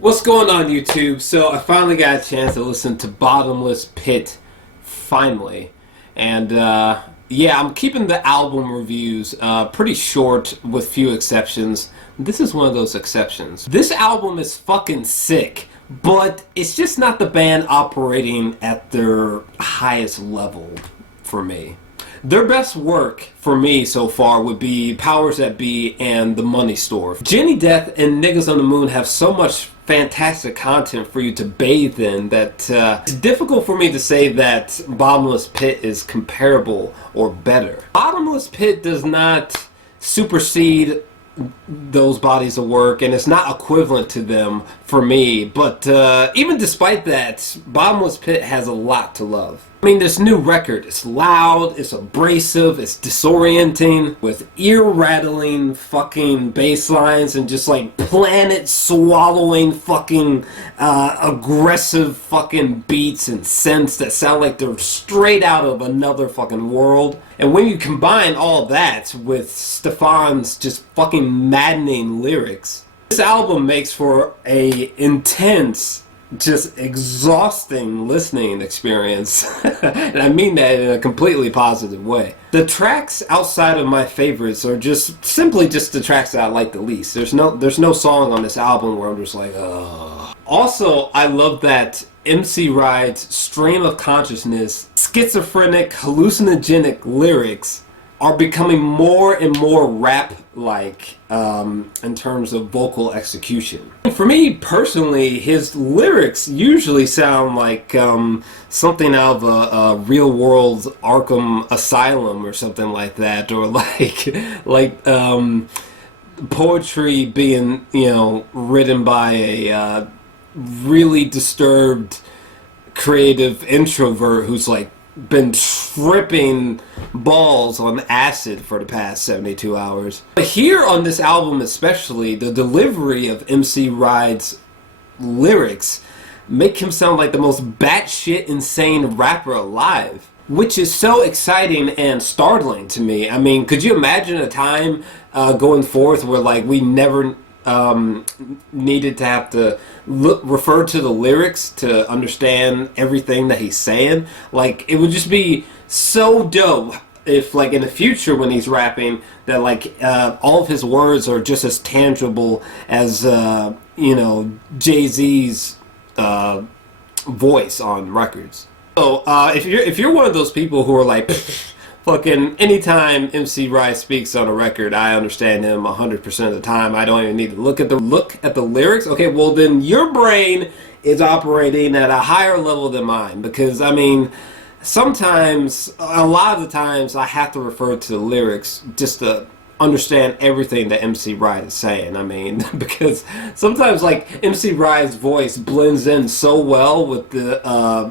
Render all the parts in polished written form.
What's going on, YouTube? So I finally got a chance to listen to Bottomless Pit, finally. And yeah, I'm keeping the album reviews pretty short with few exceptions. This is one of those exceptions. This album is fucking sick, but it's just not the band operating at their highest level for me. Their best work for me so far would be Powers That Be and The Money Store. Jenny Death and Niggas on the Moon have so much fantastic content for you to bathe in that it's difficult for me to say that Bottomless Pit is comparable or better. Bottomless Pit does not supersede those bodies of work, and it's not equivalent to them for me, but even despite that, Bottomless Pit has a lot to love. I mean, this new record, it's loud, it's abrasive, it's disorienting, with ear-rattling fucking bass lines and just like planet-swallowing fucking aggressive fucking beats and synths that sound like they're straight out of another fucking world. And when you combine all that with Stefan's just fucking maddening lyrics, this album makes for a intense, just exhausting listening experience. And I mean that in a completely positive way. The tracks outside of my favorites are just simply just the tracks that I like the least. There's no song on this album where I'm just like, ugh. Also, I love that MC Ride's stream of consciousness, schizophrenic, hallucinogenic lyrics are becoming more and more rap-like in terms of vocal execution. For me personally, his lyrics usually sound like something out of a real-world Arkham Asylum or something like that, or like poetry being, written by a really disturbed creative introvert who's like been tripping balls on acid for the past 72 hours. But here on this album especially, the delivery of MC Ride's lyrics make him sound like the most batshit insane rapper alive, which is so exciting and startling to me. I mean, could you imagine a time going forth where like we never needed to have to refer to the lyrics to understand everything that he's saying? Like, it would just be so dope if, like, in the future when he's rapping, that like all of his words are just as tangible as Jay-Z's voice on records. So if you're one of those people who are like, fucking anytime MC Ride speaks on a record, I understand him 100% of the time. I don't even need to look at the lyrics. Okay, well then your brain is operating at a higher level than mine, because I mean, sometimes, a lot of the times, I have to refer to the lyrics just to understand everything that MC Ride is saying. I mean, because sometimes like MC Ride's voice blends in so well with the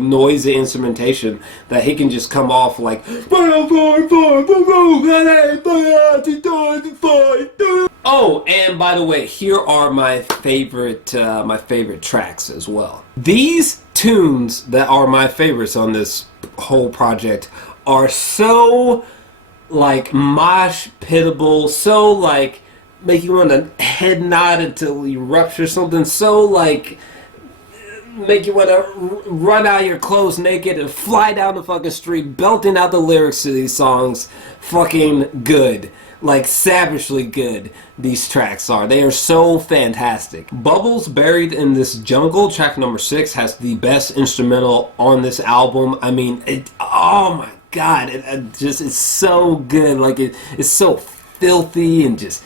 noisy instrumentation that he can just come off like, oh, and by the way, here are my favorite tracks as well. These tunes that are my favorites on this whole project are so like mosh pitable, so like make you want to head nod until you rupture something, so like make you want to run out of your clothes naked and fly down the fucking street belting out the lyrics to these songs. Fucking good. Like, savagely good these tracks are. They are so fantastic. Bubbles Buried in This Jungle, track number 6, has the best instrumental on this album. I mean, oh my god, it's so good. Like, it's so filthy and just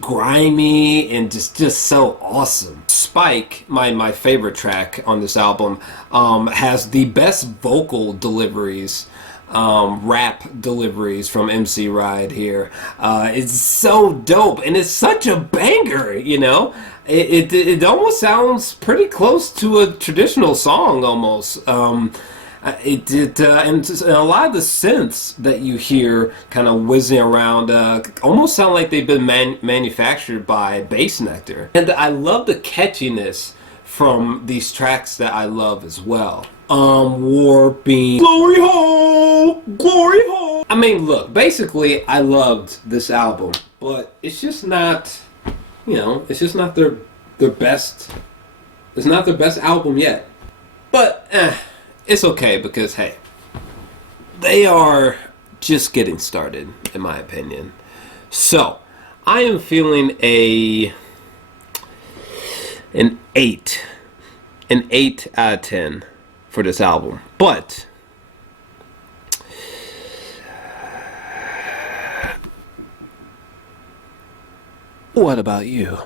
grimy and just so awesome. Spike, my favorite track on this album, has the best vocal deliveries, rap deliveries from MC Ride here. It's so dope, and it's such a banger, It almost sounds pretty close to a traditional song, almost. And a lot of the synths that you hear kind of whizzing around almost sound like they've been manufactured by Bass Nectar. And I love the catchiness from these tracks that I love as well. Warping, Glory Hole, Glory Hole. I mean, look, basically I loved this album, but it's just not, it's just not their their best. It's not their best album yet, but it's okay because hey, they are just getting started, in my opinion. So I am feeling an 8 out of 10 for this album. But what about you?